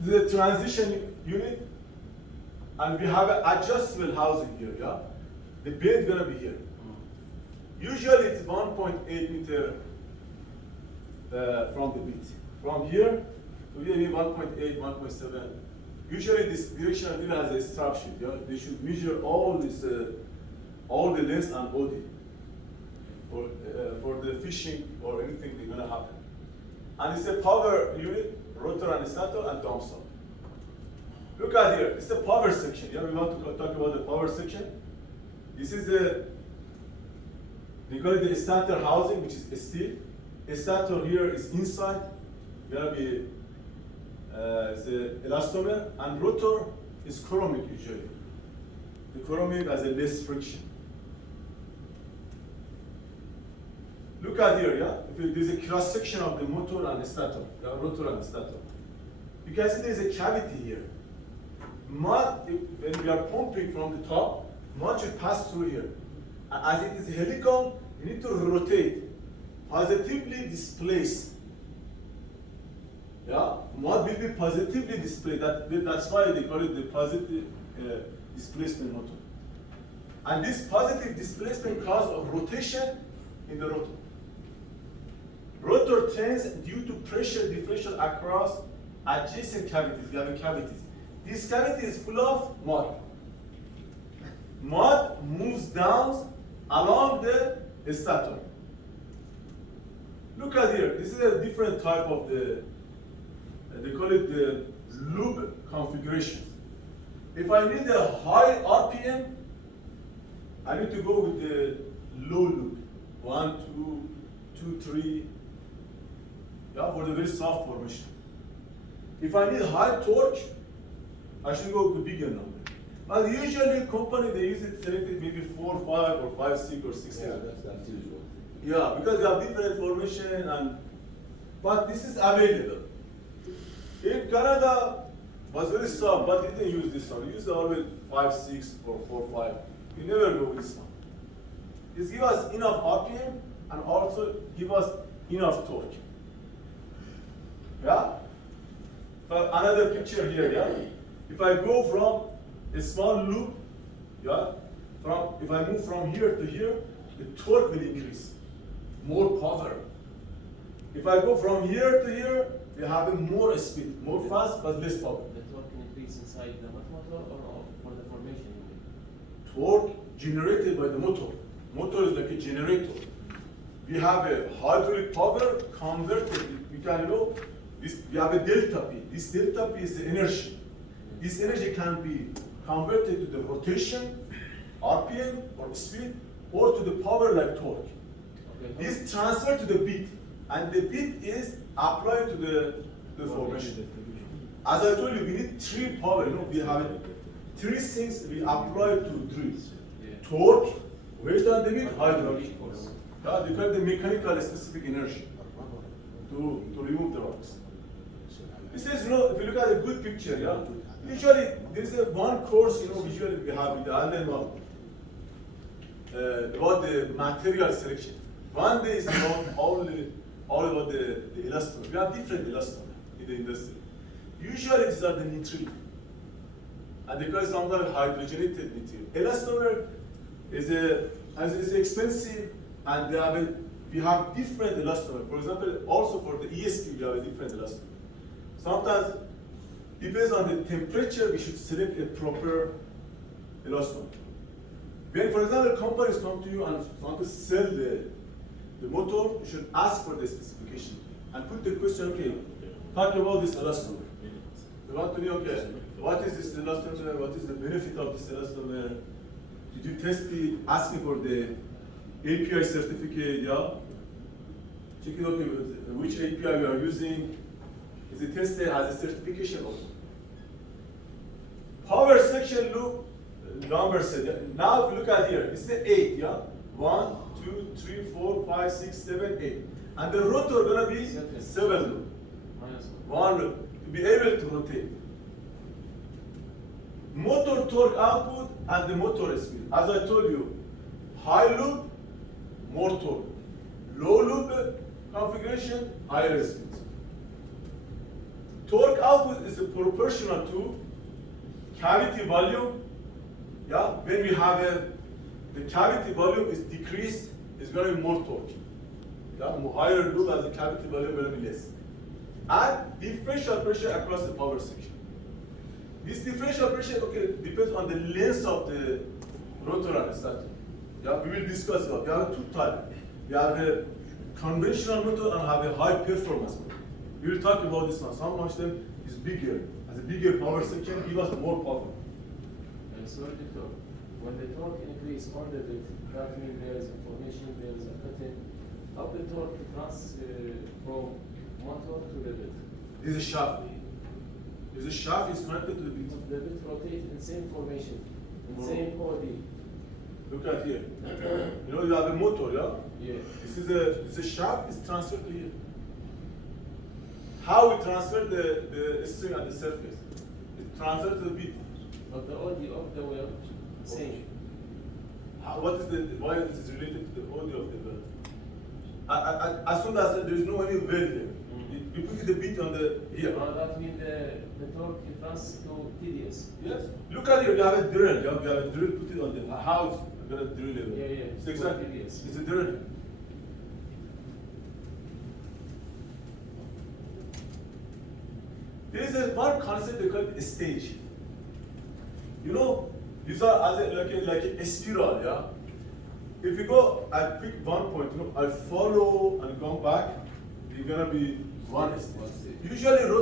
This is a transition unit, and we have an adjustable housing here, yeah? The bed gonna be here. Usually it's 1.8 meter from the bit. From here to here, 1.8, 1.7. Usually this directional deal has a strap sheet, yeah? They should measure all this, all the length and body for the fishing or anything that's gonna happen. And it's a power unit, rotor and stator and dome sub. Look at here, it's the power section. Yeah, we want to talk about the power section. This is the, we call it the stator housing, which is steel. The stator here is inside, gonna be the elastomer, and rotor is chromic usually. The chromic has a less friction. Look at here, yeah? If there's a cross section of the motor and the stator, yeah, rotor and stator. You can see there's a cavity here. Mud, when we are pumping from the top, mud should pass through here. As it is helical, you need to rotate, positively displace. Yeah, mud will be positively displaced. That's why they call it the positive displacement motor. And this positive displacement causes a rotation in the rotor. Rotor turns due to pressure differential across adjacent cavities. We have cavities. This cavity is full of mud. Mud moves down along the stator. Look at here. This is a different type of they call it the loop configuration. If I need a high RPM, I need to go with the low loop. 1, 2, 2, 3. Yeah, for the very soft formation. If I need high torque, I should go with bigger number. But usually company they use it selected maybe 4, 5 or 5, 6 or 6. Yeah, that's usual. Yeah, because they have different formation but this is available. In Canada was very soft, but they didn't use this one. We use always 5, 6 or 4, 5. We never go with this one. This gives us enough RPM and also give us enough torque. Yeah? So another picture here, yeah? If I go from a small loop, yeah, if I move from here to here, the torque will increase. More power. If I go from here to here, we have more speed, more fast but less power. The torque can increase inside the motor or for the formation? Torque generated by the motor. Motor is like a generator. We have a hydraulic power converted. We can we have a delta P. This delta P is the energy. This energy can be converted to the rotation, RPM or speed, or to the power like torque. Okay. This transfer to the beat, and the beat is applied to the formation. As I told you, we need 3 power. We have 3 things we apply to drill. Torque, weight on the beat, hydraulic. Yeah, they call the mechanical specific energy to remove the rocks. This is, if you look at a good picture, yeah, usually there is one course, usually we have in the Delma about the material selection. One day is about all about the elastomer. We have different elastomer in the industry. Usually these are the nitride, and they call it sometimes hydrogenated material. Elastomer is expensive, and we have different elastomer. For example, also for the ESP, we have a different elastomer. Sometimes, depends on the temperature, we should select a proper elastomer. When, for example, companies come to you and want to sell the motor, you should ask for the specification and put the question, okay, talk about this elastomer. You want to know, okay, what is this elastomer? What is the benefit of this elastomer? Did you test it? Asking for the API certificate, yeah? Check it out, which API we are using. Is it tested as a certification also? Power section loop number set. Now if you look at here, it's the 8, yeah? 1, 2, 3, 4, 5, 6, 7, 8. And the rotor gonna be 7 loop. 1 loop to be able to rotate. Motor torque output and the motor speed. As I told you, high loop, more torque. Low loop configuration, higher speed. Torque output is proportional to cavity volume. Yeah, when we have the cavity volume is decreased, it's going to be more torque. Yeah, higher loop as the cavity volume will be less. And differential pressure across the power section. This differential pressure, okay, depends on the length of the rotor and stator. Yeah, we will discuss that. We have two types. We have a conventional motor and have a high performance motor. We will talk about this one. Some of them is bigger. As a bigger power section, give us more power. Sorry, Doctor. When the torque increase on the bit, that means there is information, there is a cutting. How the torque from motor to the bit? This is a shaft. This is a shaft is connected to the bit. The bit rotate in same formation, in More. same OD. Look at here. You know you have a motor, yeah? Yeah. This is a shaft is transferred to here. How we transfer the string at the surface? It transferred to the bit. But the OD of the wheel, same. What is why it is related to the audio of the bell? As soon as there is no any bell here, you put the bit on the here. That means the torque trans to TDS. Yes. Look at here. You have a drill. You have a drill. Put it on the house. You're gonna drill it. Yeah, yeah. It's exactly. TDS. It's a drill. There is one concept they call it stage. You know, these are as like a spiral, yeah. If you go, I pick one point, you know, I follow and come back, you're gonna be one stage. Usually